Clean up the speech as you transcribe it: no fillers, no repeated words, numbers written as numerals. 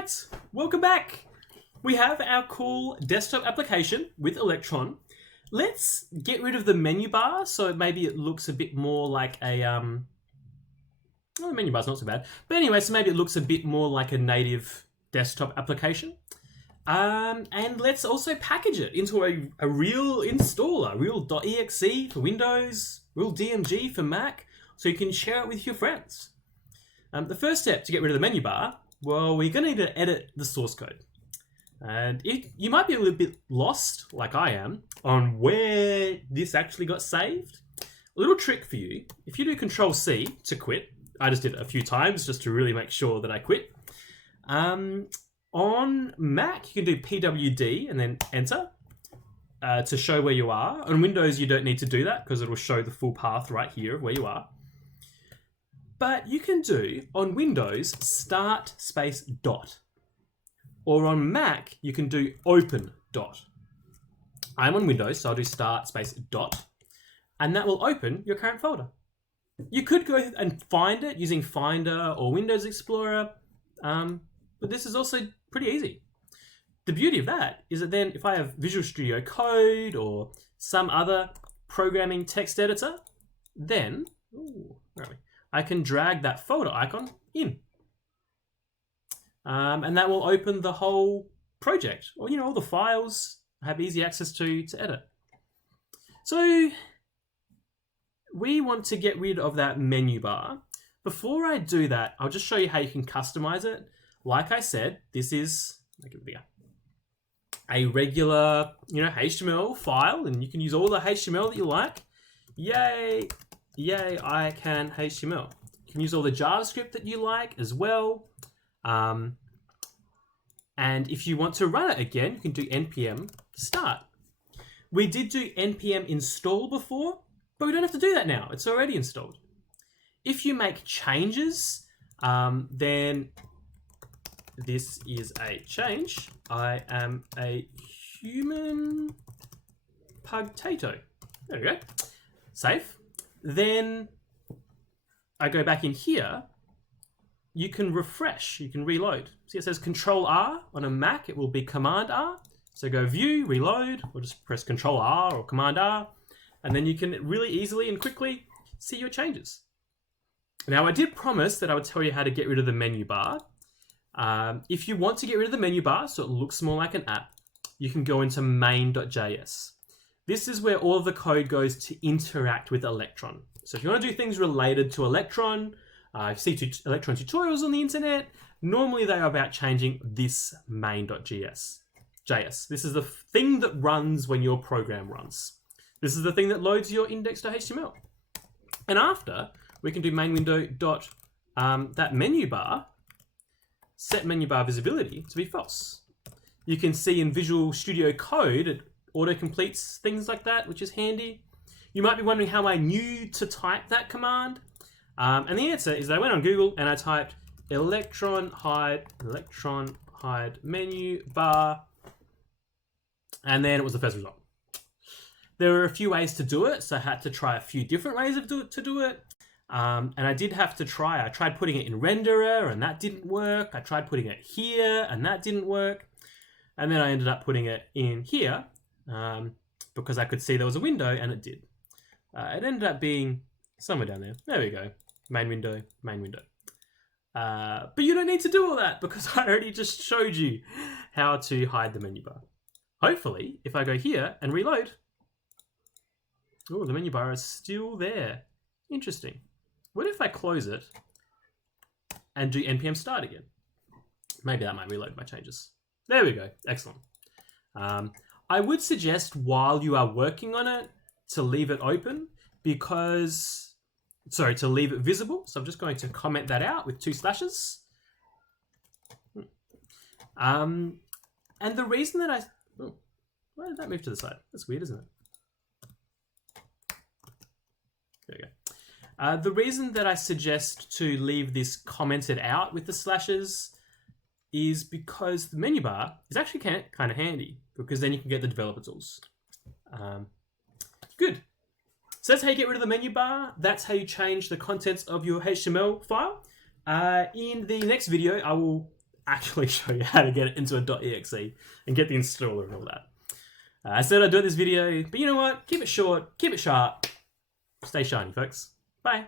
Alright, welcome back. We have our cool desktop application with Electron. Let's get rid of the menu bar so maybe it looks a bit more like a... well, the menu bar's not so bad. But anyway, so maybe it looks a bit more like a native desktop application. And let's also package it into a real installer, real .exe for Windows, real DMG for Mac, so you can share it with your friends. The first step to get rid of the menu bar, well, we're going to need to edit the source code. And you might be a little bit lost, like I am, on where this actually got saved. A little trick for you, if you do Control-C to quit, I just did it a few times just to really make sure that I quit. On Mac, you can do PWD and then Enter to show where you are. On Windows, you don't need to do that because it will show the full path right here of where you are. But you can do, on Windows, start space dot. Or on Mac, you can do open dot. I'm on Windows, so I'll do start space dot. And that will open your current folder. You could go and find it using Finder or Windows Explorer, but this is also pretty easy. The beauty of that is that then if I have Visual Studio Code or some other programming text editor, then where are we? I can drag that folder icon in. And that will open the whole project, or all the files I have easy access to edit. So we want to get rid of that menu bar. Before I do that, I'll just show you how you can customize it. Like I said, this is a regular, HTML file, and you can use all the HTML that you like. Yay, I can HTML. You can use all the JavaScript that you like as well. And if you want to run it again, you can do npm start. We did do npm install before, but we don't have to do that now. It's already installed. If you make changes, then this is a change. I am a human potato. There we go. Save. Then I go back in here. You can refresh, you can reload. See, it says Control R on a Mac, it will be Command R. So go View, Reload, or just press Control R or Command R, and then you can really easily and quickly see your changes. Now, I did promise that I would tell you how to get rid of the menu bar. If you want to get rid of the menu bar so it looks more like an app, you can go into main.js. This is where all of the code goes to interact with Electron. So if you want to do things related to Electron, you see Electron tutorials on the internet, normally they are about changing this main.js. This is the thing that runs when your program runs. This is the thing that loads your index.html. And after, we can do main window dot that menu bar, set menu bar visibility to be false. You can see in Visual Studio Code, it auto-completes things like that, which is handy. You might be wondering how I knew to type that command. And the answer is that I went on Google and I typed Electron hide menu bar, and then it was the first result. There are a few ways to do it, so I had to try a few different ways to do it. And I did have to I tried putting it in renderer and that didn't work. I tried putting it here and that didn't work. And then I ended up putting it in here because I could see there was a window and it did. It ended up being somewhere down there. There we go. Main window. But you don't need to do all that because I already just showed you how to hide the menu bar. Hopefully, if I go here and reload, oh, the menu bar is still there. Interesting. What if I close it and do npm start again? Maybe that might reload my changes. There we go. Excellent. I would suggest while you are working on it to leave it open to leave it visible. So I'm just going to comment that out with 2 slashes. And the reason that why did that move to the side? That's weird, isn't it? There we go. The reason that I suggest to leave this commented out with the slashes is because the menu bar is actually kind of handy because then you can get the developer tools. Good. So that's how you get rid of the menu bar. That's how you change the contents of your HTML file. In the next video, I will actually show you how to get it into a .exe and get the installer and all that. I said I'd do this video, but you know what? Keep it short, keep it sharp. Stay shiny, folks. Bye.